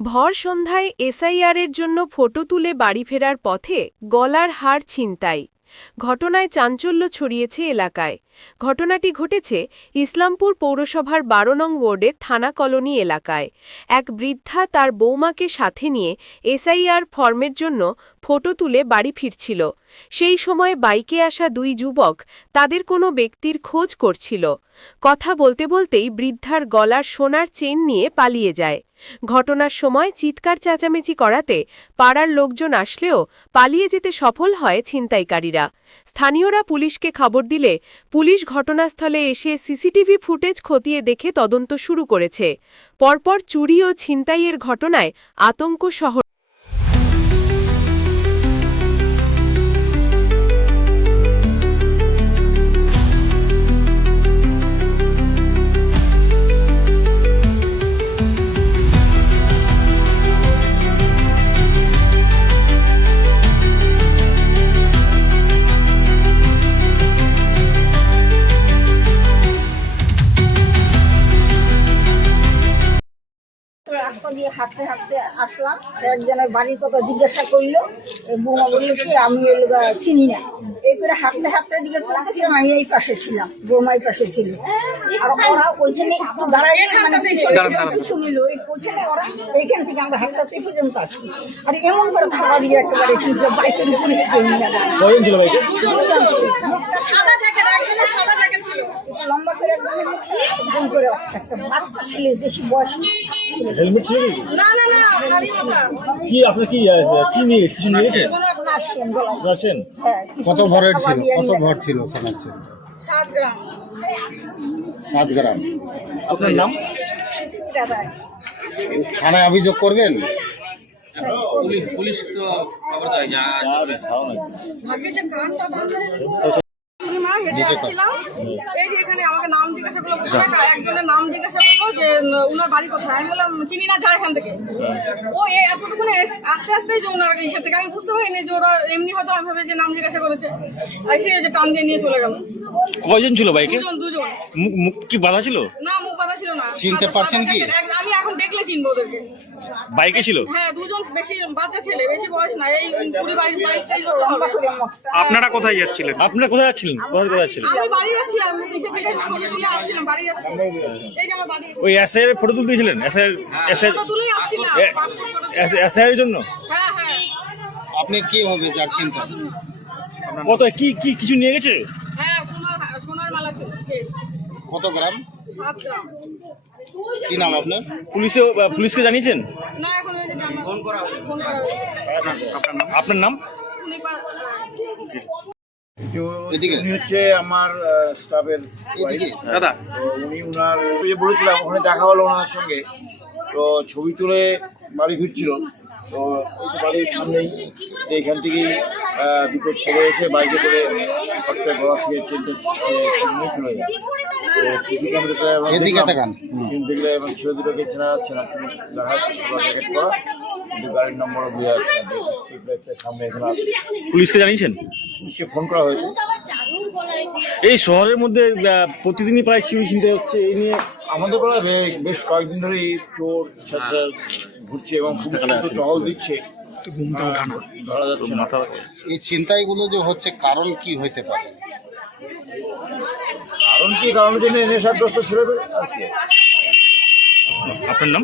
ভর সন্ধ্যায় এসআইআরের জন্য ফটো তুলে বাড়ি ফেরার পথে গলার হার ছিনতাই। ঘটনায় চাঞ্চল্য ছড়িয়েছে এলাকায়। ঘটনাটি ঘটেছে ইসলামপুর পৌরসভার ১২ নং ওয়ার্ডের থানা কলোনি এলাকায়। এক বৃদ্ধা তার বৌমাকে সাথে নিয়ে এসআইআর ফর্মের জন্য ফটো তুলে বাড়ি ফিরছিল। সেই সময় বাইকে আসা দুই যুবক তাদের কোনো ব্যক্তির খোঁজ করছিল। কথা বলতে বলতেই বৃদ্ধার গলার সোনার চেন নিয়ে পালিয়ে যায়। ঘটনার সময় চিৎকার চেঁচামেচি করাতে পাড়ার লোকজন আসলেও পালিয়ে যেতে সফল হয় ছিনতাইকারীরা। স্থানীয়রা পুলিশকে খবর দিলে পুলিশ ঘটনাস্থলে এসে সিসিটিভি ফুটেজ খতিয়ে দেখে তদন্ত শুরু করেছে। পরপর চুরি ও ছিনতাইয়ের ঘটনায় আতঙ্ক শহর। রাস্তা দিয়ে হাঁটতে হাঁটতে আসলাম, একজনের বাড়ির কথা জিজ্ঞাসা করলো, বৌমা বললো কি আমি এই লোক চিনি না। এই করে হাঁটতে হাঁটতে দিকে চলতেছিলাম, আমি এই পাশে ছিলাম, বৌমা এই পাশে ছিল। আর ওরা ওইখানে একটু দাঁড়াই মানে পিছু নিল, ওইখানে ওরা এইখান থেকে আমরা হাঁটতে পর্যন্ত আসছি। আর এমন করে ধারা দিয়ে একেবারে এখান থেকে বাইকের উপরে লম্বা করে একদম করে একটা বাচ্চা ছেলে, বেশি বয়স হেলমেট ছিল নাকি? না না না, খালি মাথা। কি আপনি কি নিয়ে কিছু নিয়েছেন? আছেন? কত ভরের ছিল? কত ভর ছিল? 7 গ্রাম। 7 গ্রাম। আপনার নাম? থানায় অভিযোগ করবেন? পুলিশ তো খবর দেয় যা ভাগ্যে যে কানটা এই যে এখানে আমাকে নাম জিজ্ঞাসা করলো, একজনের নাম জিজ্ঞাসা করলো যে উনার বাড়ি কোথায়। আমি বললাম চিনি না, যা এখান থেকে। ও এতটুকু আস্তে আস্তেই যে ওনার ইসের থেকে আমি বুঝতে পারিনি যে ওরা এমনি হয়তো আমি ভাবে যে নাম জিজ্ঞাসা করেছে, আর সে যে টান দিয়ে নিয়ে চলে গেল। কয়জন ছিল বাইকে? দুজন। মুখ কি বাঁধা ছিল? না, মুখ বাঁধা ছিল না। চিনতে পারছেন কি? আমি এখন দেখলে চিনবো ওদেরকে। বাইকে ছিল? হ্যাঁ, দুজন, বেশি বাচ্চা ছেলে, বেশি বয়স না, এই 22-23 বছর হবে। আপনারা কোথায় যাচ্ছিলেন? আপনারা কোথায় যাচ্ছিলেন? আমি বাড়ি যাচ্ছিলাম, নিচে থেকে ফটো তুলে আসছিলাম, বাড়ি যাচ্ছি। এই যে আমার বাড়ি। ওই এসআইআর ফটো তুলতে দিয়েছিলেন? ফটো তুলেই আসছিলাম, এসআইআর জন্য? হ্যাঁ হ্যাঁ। আপনি কি হবে যার চিন্তা? কত কি কি কিছু নিয়ে গেছে? হ্যাঁ, সোনার মালা ছিল। কত গ্রাম? 7 গ্রাম। কি নাম আপনার? পুলিশকে জানিয়েছেন? না, এখন ফোন করা হয়েছে। আপনার নাম? এদিকে উনি হচ্ছে আমার স্টাফের এদিকে দাদা। উনি ওনার যে বলেছিলাম ওখানে দেখা হলো ওনার সঙ্গে, তো ছবি তুলে বাড়ি ঘুরছিল। তো বাড়ির সামনেই এইখান থেকেই দুটো ছেলে এসে বাইকে করে একটা গলা থেকে তিনটে নিয়ে চলে যায়। তো সিসি ক্যামেরাতে এদিকে তাকান। দেখলে এবং ছেলে দুটোকে চেনা যাচ্ছে না, পুলিশ দেখা যাচ্ছে জ্যাকেট করা, কিন্তু গাড়ির নম্বরও বোঝা যাচ্ছে না। স্ট্রিট লাইটের সামনে এখানে আছে। পুলিশকে জানিয়েছেন? পুলিশকে ফোন করা হয়েছে। এই শহরের মধ্যে প্রতিদিনই প্রায় চুরি ছিনতে হচ্ছে, এই নিয়ে আমাদের পাড়ায় বেশ কয়েকদিন ধরেই চোর ছাত্রা ঘুরছে এবং পুলিশ কিন্তু টহল দিচ্ছে, ধরা যাচ্ছে না। এই ছিনতাইগুলো যে হচ্ছে কারণ কি হইতে পারে? কারণ কি? কারণের জন্য নেশাগ্রস্ত ছেলেদের আর কি। আপনার নাম?